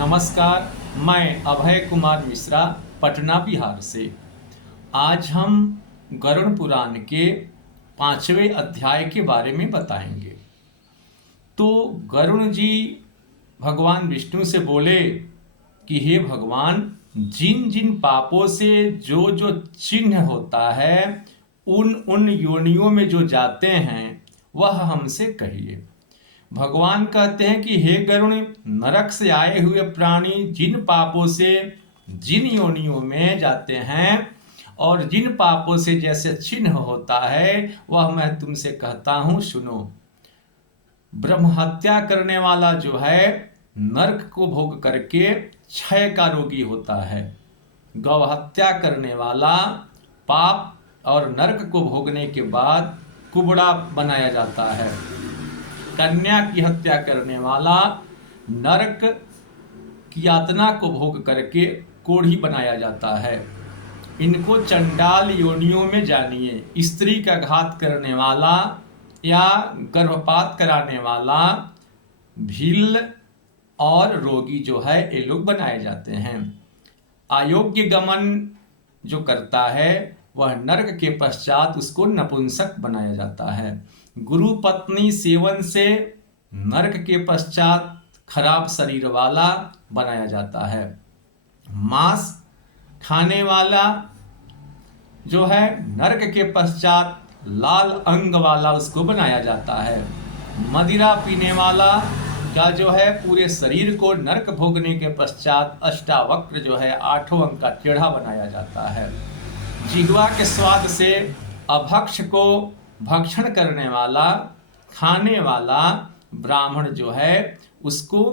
नमस्कार, मैं अभय कुमार मिश्रा पटना बिहार से। आज हम गरुड़ पुराण के 5वें अध्याय के बारे में बताएंगे। तो गरुड़ जी भगवान विष्णु से बोले कि हे भगवान, जिन जिन पापों से जो जो चिन्ह होता है उन उन योनियों में जो जाते हैं वह हमसे कहिए। भगवान कहते हैं कि हे गरुड़, नरक से आए हुए प्राणी जिन पापों से जिन योनियों में जाते हैं और जिन पापों से जैसे चिन्ह होता है वह मैं तुमसे कहता हूं, सुनो। ब्रह्म हत्या करने वाला जो है नरक को भोग करके क्षय का रोगी होता है। गौ हत्या करने वाला पाप और नरक को भोगने के बाद कुबड़ा बनाया जाता है। कन्या की हत्या करने वाला नरक की यातना को भोग करके कोढ़ी बनाया जाता है। इनको चंडाल योनियों में जानिए। स्त्री का घात करने वाला या गर्भपात कराने वाला भील और रोगी जो है ये लोग बनाए जाते हैं। अयोग्य गमन जो करता है वह नरक के पश्चात उसको नपुंसक बनाया जाता है। गुरु पत्नी सेवन से नरक के पश्चात खराब शरीर वाला बनाया जाता है। मांस खाने वाला जो है नरक के पश्चात लाल अंग वाला उसको बनाया जाता है। मदिरा पीने वाला का जो है पूरे शरीर को नरक भोगने के पश्चात अष्टावक्र जो है 8 अंग का टेढ़ा बनाया जाता है। जिह्वा के स्वाद से अभक्ष को भक्षण करने वाला खाने वाला ब्राह्मण जो है उसको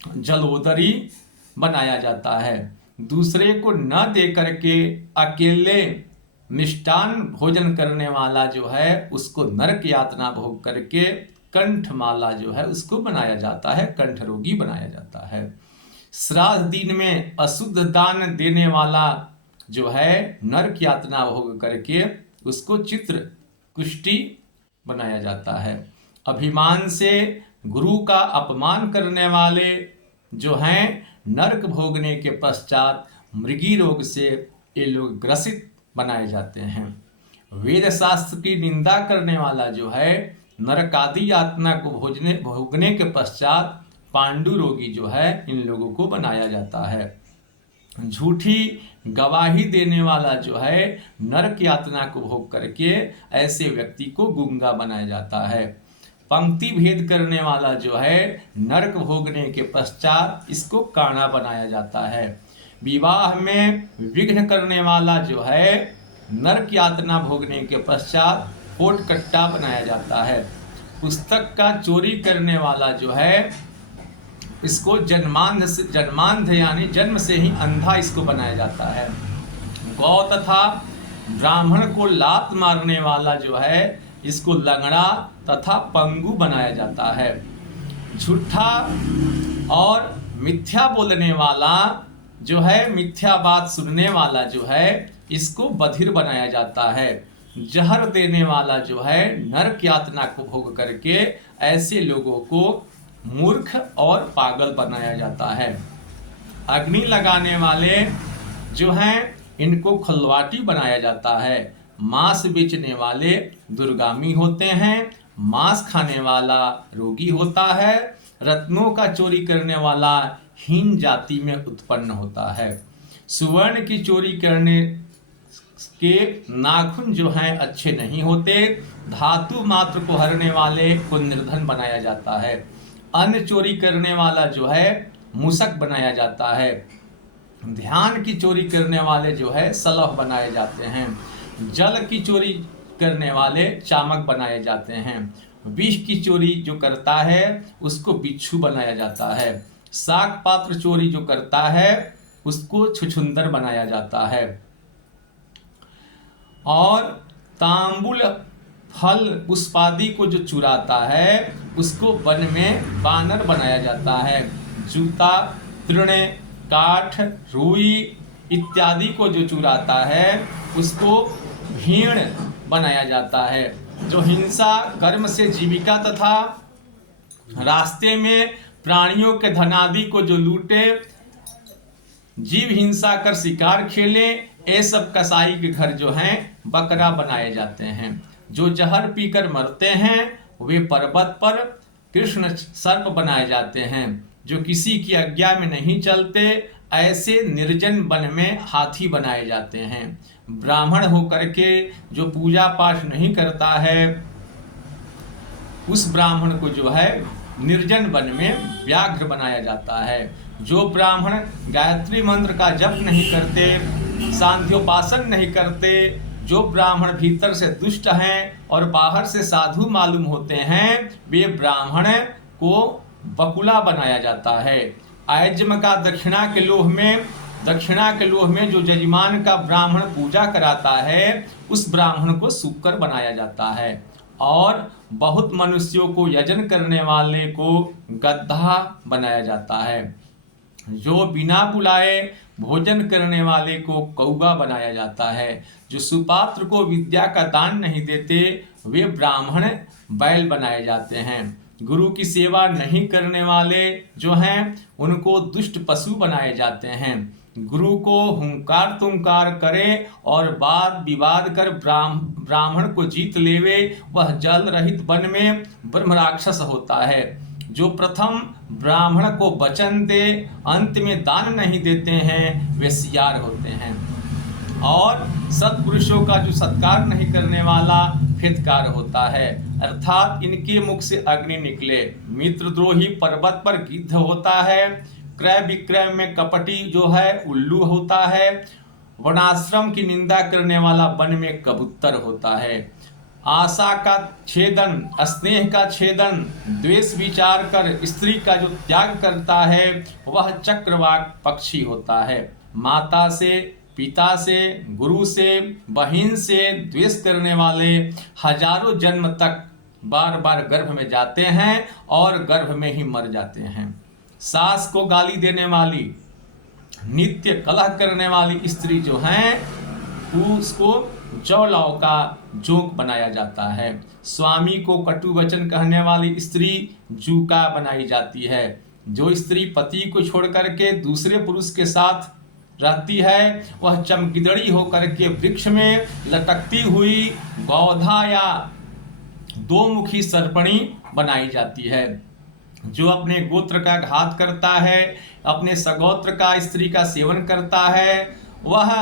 जलोदरी बनाया जाता है। दूसरे को न दे करके अकेले मिष्टान भोजन करने वाला जो है उसको नरक यातना भोग करके कंठमाला जो है उसको बनाया जाता है, कंठ रोगी बनाया जाता है। श्राद्ध दिन में अशुद्ध दान देने वाला जो है नरक यातना भोग करके उसको चित्र कुष्टी बनाया जाता है। अभिमान से गुरु का अपमान करने वाले जो हैं नरक भोगने के पश्चात मृगी रोग से ये लोग ग्रसित बनाए जाते हैं। वेद शास्त्र की निंदा करने वाला जो है नरक आदि यातना को भोगने के पश्चात पांडु रोगी जो है इन लोगों को बनाया जाता है। झूठी गवाही देने वाला जो है नरक यातना को भोग करके ऐसे व्यक्ति को गूंगा बनाया जाता है। पंक्ति भेद करने वाला जो है नरक भोगने के पश्चात इसको काना बनाया जाता है। विवाह में विघ्न करने वाला जो है नरक यातना भोगने के पश्चात कोट कट्टा बनाया जाता है। पुस्तक का चोरी करने वाला जो है इसको जन्मांध यानी जन्म से ही अंधा इसको बनाया जाता है। गौ तथा ब्राह्मण को लात मारने वाला जो है इसको लंगड़ा तथा पंगु बनाया जाता है। झूठा और मिथ्या बोलने वाला जो है मिथ्या बात सुनने वाला जो है इसको बधिर बनाया जाता है। जहर देने वाला जो है नरक यातना को भोग करके ऐसे लोगों को मूर्ख और पागल बनाया जाता है। अग्नि लगाने वाले जो हैं इनको खलवाटी बनाया जाता है। मांस बेचने वाले दुर्गामी होते हैं। मांस खाने वाला रोगी होता है। रत्नों का चोरी करने वाला हीन जाति में उत्पन्न होता है। सुवर्ण की चोरी करने के नाखून जो हैं अच्छे नहीं होते। धातु मात्र को हरने वाले को निर्धन बनाया जाता है। अन्न चोरी करने वाला जो है मूसक बनाया जाता है। ध्यान की चोरी करने वाले जो है सलह बनाए जाते हैं। जल की चोरी करने वाले चामक बनाए जाते हैं। विष की चोरी जो करता है उसको बिच्छू बनाया जाता है। शाक पात्र चोरी जो करता है उसको छुछुंदर बनाया जाता है। और तांबुल फल पुष्पादि को जो चुराता है उसको वन में बानर बनाया जाता है। जूता, तृण, काठ, रुई इत्यादि को जो चुराता है उसको भीड़ बनाया जाता है। जो हिंसा कर्म से जीविका तथा रास्ते में प्राणियों के धनादि को जो लूटे, जीव हिंसा कर शिकार खेले, ये सब कसाई के घर जो हैं बकरा बनाए जाते हैं। जो जहर पीकर मरते हैं वे पर्वत पर कृष्ण सर्प बनाए जाते हैं। जो किसी की आज्ञा में नहीं चलते ऐसे निर्जन वन में हाथी बनाए जाते हैं। ब्राह्मण होकर के जो पूजा पाठ नहीं करता है उस ब्राह्मण को जो है निर्जन वन में व्याघ्र बनाया जाता है। जो ब्राह्मण गायत्री मंत्र का जप नहीं करते, सांध्योपासन नहीं करते, जो ब्राह्मण भीतर से दुष्ट हैं और बाहर से साधु मालूम होते हैं, वे ब्राह्मण को बकुला बनाया जाता है। आयज्म का दक्षिणा के लोभ में जो जजमान का ब्राह्मण पूजा कराता है उस ब्राह्मण को शुक्र बनाया जाता है। और बहुत मनुष्यों को यजन करने वाले को गधा बनाया जाता है। जो बिना बुलाए भोजन करने वाले को कौवा बनाया जाता है। जो सुपात्र को विद्या का दान नहीं देते वे ब्राह्मण बैल बनाए जाते हैं। गुरु की सेवा नहीं करने वाले जो हैं उनको दुष्ट पशु बनाए जाते हैं। गुरु को हुंकार तुंकार करे और वाद विवाद कर ब्राह्मण को जीत लेवे, वह जल रहित वन में ब्रह्म राक्षस होता है। जो प्रथम ब्राह्मण को वचन दे अंत में दान नहीं देते हैं वे सियार होते हैं। और सत्पुरुषों का जो सत्कार नहीं करने वाला फितकार होता है, अर्थात इनके मुख से अग्नि निकले। मित्रद्रोही पर्वत पर गिद्ध होता है। क्रय विक्रय में कपटी जो है उल्लू होता है। वर्णाश्रम की निंदा करने वाला वन में कबूतर होता है। आशा का छेदन, स्नेह का छेदन, द्वेष विचार कर स्त्री का जो त्याग करता है वह चक्रवाक पक्षी होता है। माता से, पिता से, गुरु से, बहन से द्वेष करने वाले हजारों जन्म तक बार बार गर्भ में जाते हैं और गर्भ में ही मर जाते हैं। सास को गाली देने वाली, नित्य कलह करने वाली स्त्री जो हैं उसको जौलाव का जोंक बनाया जाता है। स्वामी को कटु वचन कहने वाली स्त्री जूका बनाई जाती है। जो स्त्री पति को छोड़ करके दूसरे पुरुष के साथ रहती है वह चमगिदड़ी होकर के वृक्ष में लटकती हुई गौधा या दो मुखी सर्पणी बनाई जाती है। जो अपने गोत्र का घात करता है, अपने सगोत्र का स्त्री का सेवन करता है, वह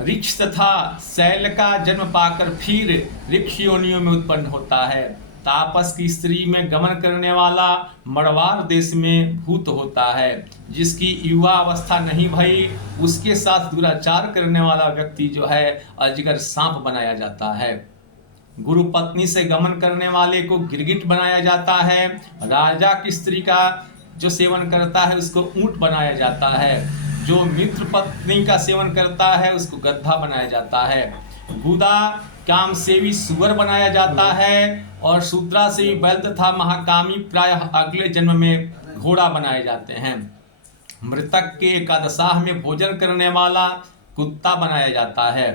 ऋक्ष तथा शैल का जन्म पाकर फिर ऋक्ष योनियों में उत्पन्न होता है। तापस की स्त्री में गमन करने वाला मड़वार देश में भूत होता है। जिसकी युवा अवस्था नहीं भई उसके साथ दुराचार करने वाला व्यक्ति जो है अजगर सांप बनाया जाता है। गुरु पत्नी से गमन करने वाले को गिरगिट बनाया जाता है। राजा की स्त्री का जो सेवन करता है उसको ऊंट बनाया जाता है। जो मित्र पत्नी का सेवन करता है उसको गधा बनाया जाता है। गुदा काम सेवी सुअर बनाया जाता है और शूद्रा से बैल तथा महाकामी प्रायः अगले जन्म में घोड़ा बनाए जाते हैं। मृतक के एकादशाह में भोजन करने वाला कुत्ता बनाया जाता है।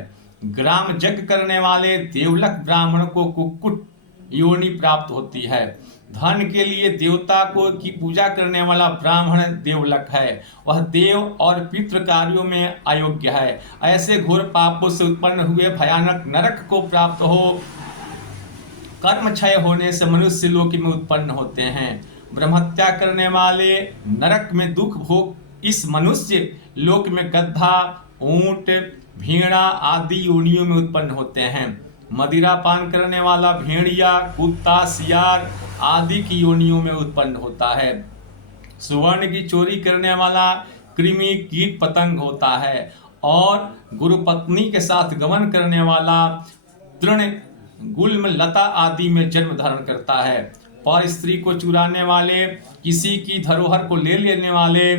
ग्राम यज्ञ करने वाले देवलक ब्राह्मण को कुक्कुट योनि प्राप्त होती है। धन के लिए देवता को की पूजा करने वाला ब्राह्मण देवलक है। वह देव और पितृ कार्यों में अयोग्य है। ऐसे घोर पापों से उत्पन्न हुए भयानक नरक को प्राप्त हो कर्म क्षय होने से मनुष्य लोक में उत्पन्न होते हैं। ब्रह्महत्या करने वाले नरक में दुख भोग इस मनुष्य लोक में गधा, ऊंट, भेड़ा आदि योनियों में उत्पन्न होते हैं। मदिरा पान करने वाला भेड़िया, कुत्ता, सियार आदि की योनियों में उत्पन्न होता है। सुवर्ण की चोरी करने वाला कृमि, कीट, पतंग होता है। और गुरु पत्नी के साथ गमन करने वाला तृण, गुल्म, लता आदि में जन्म धारण करता है। पर स्त्री को चुराने वाले, किसी की धरोहर को ले लेने वाले,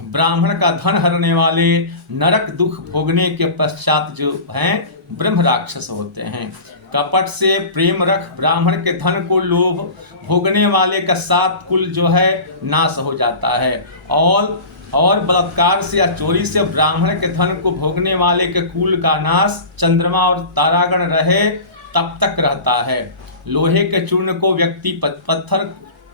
ब्राह्मण का धन हरने वाले नरक दुख भोगने के पश्चात जो हैं ब्रह्म राक्षस होते हैं। कपट से प्रेम रख ब्राह्मण के धन को लोभ भोगने वाले का 7 कुल जो है नाश हो जाता है। और बलात्कार से या चोरी से ब्राह्मण के धन को भोगने वाले के कुल का नाश चंद्रमा और तारागण रहे तब तक रहता है। लोहे के चूर्ण को व्यक्ति पत्थर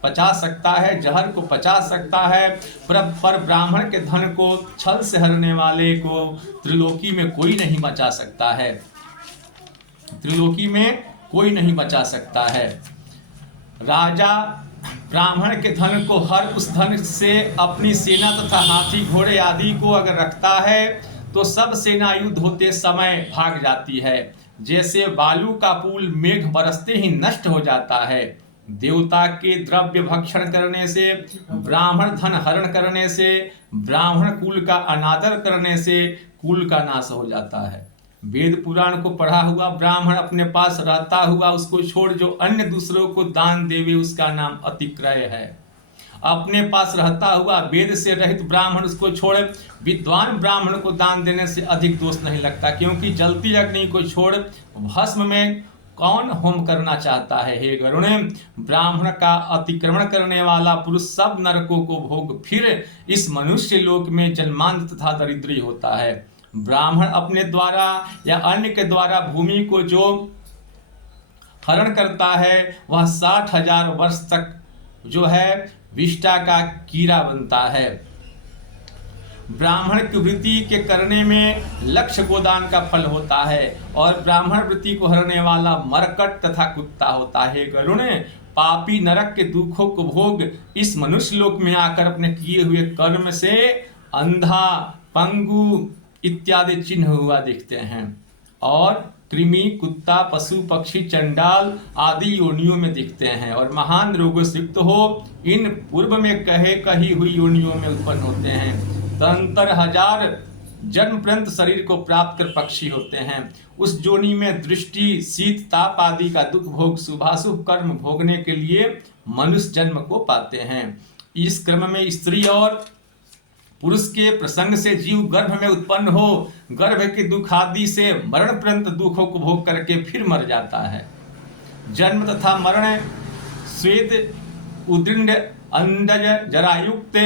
पचा सकता है, जहर को पचा सकता है, पर ब्राह्मण के धन को छल से हरने वाले को त्रिलोकी में कोई नहीं बचा सकता है, त्रिलोकी में कोई नहीं बचा सकता है। राजा ब्राह्मण के धन को हर उस धन से अपनी सेना तथा हाथी घोड़े आदि को अगर रखता है तो सब सेना युद्ध होते समय भाग जाती है। जैसे बालू का पुल मेघ बरसते ही नष्ट हो जाता है। देवता के द्रव्य भक्षण करने से, ब्राह्मण धन हरण करने से, ब्राह्मण कुल का अनादर करने से कुल का नाश हो जाता है। वेद पुराण को पढ़ा हुआ ब्राह्मण अपने पास रहता हुआ उसको छोड़ जो अन्य दूसरों को दान देवे उसका नाम अतिक्रय है। अपने पास रहता हुआ वेद से रहित ब्राह्मण उसको छोड़ विद्वान ब्राह्मण को दान देने से अधिक दोष नहीं लगता, क्योंकि जलती अग्नि को छोड़ भस्म में कौन होम करना चाहता है। हे गरुण, ब्राह्मण का अतिक्रमण करने वाला पुरुष सब नरकों को भोग फिर इस मनुष्य लोक में जन्मांत तथा दरिद्री होता है। ब्राह्मण अपने द्वारा या अन्य के द्वारा भूमि को जो हरण करता है वह 60,000 वर्ष तक जो है विष्टा का कीड़ा बनता है। ब्राह्मण की वृत्ति के करने में लक्ष्य गोदान का फल होता है और ब्राह्मण वृत्ति को हरने वाला मरकट तथा कुत्ता होता है। गरुण, पापी नरक के दुखों को भोग इस मनुष्य लोक में आकर अपने किए हुए कर्म से अंधा, पंगु इत्यादि चिन्ह हुआ दिखते हैं और कृमि, कुत्ता, पशु, पक्षी, चंडाल आदि योनियों में दिखते हैं और महान रोगों से युक्त हो इन पूर्व में कही हुई योनियों में उत्पन्न होते हैं। तदंतर 1000 जन्म पर्यंत शरीर को प्राप्त कर पक्षी होते हैं। उस जोनि में दृष्टि, शीत, ताप आदि का दुख भोग शुभाशुभ कर्म भोगने के लिए मनुष्य जन्म को पाते हैं। इस क्रम में स्त्री और पुरुष के प्रसंग से जीव गर्भ में उत्पन्न हो गर्भ के दुख आदि से मरण पर्यंत दुखों को भोग करके फिर मर जाता है। जन्म तथा मरण, श्वेत, उद्रिंड, अंडज, जरायुक्त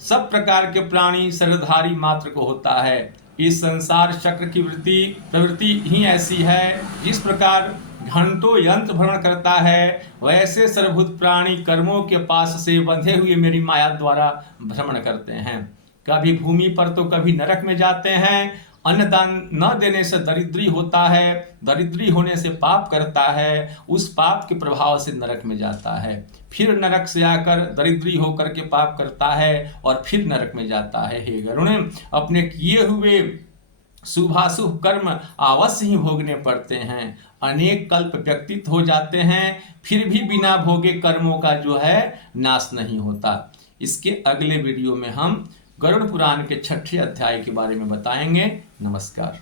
सब प्रकार के प्राणी शरीरधारी मात्र को होता है। इस संसार चक्र की प्रवृत्ति ही ऐसी है। जिस प्रकार घंटों यंत्र भ्रमण करता है वैसे सर्वभूत प्राणी कर्मों के पास से बंधे हुए मेरी माया द्वारा भ्रमण करते हैं। कभी भूमि पर तो कभी नरक में जाते हैं। अन्नदान न देने से दरिद्री होता है, दरिद्री होने से पाप करता है, उस पाप के प्रभाव से नरक में जाता है, फिर नरक से आकर दरिद्री होकर के पाप करता है और फिर नरक में जाता है। हे गरुण, अपने किए हुए शुभाशुभ कर्म अवश्य ही भोगने पड़ते हैं। अनेक कल्प व्यतीत हो जाते हैं फिर भी बिना भोगे कर्मों का जो है नाश नहीं होता। इसके अगले वीडियो में हम गरुड़ पुराण के 6ठे अध्याय के बारे में बताएंगे। नमस्कार।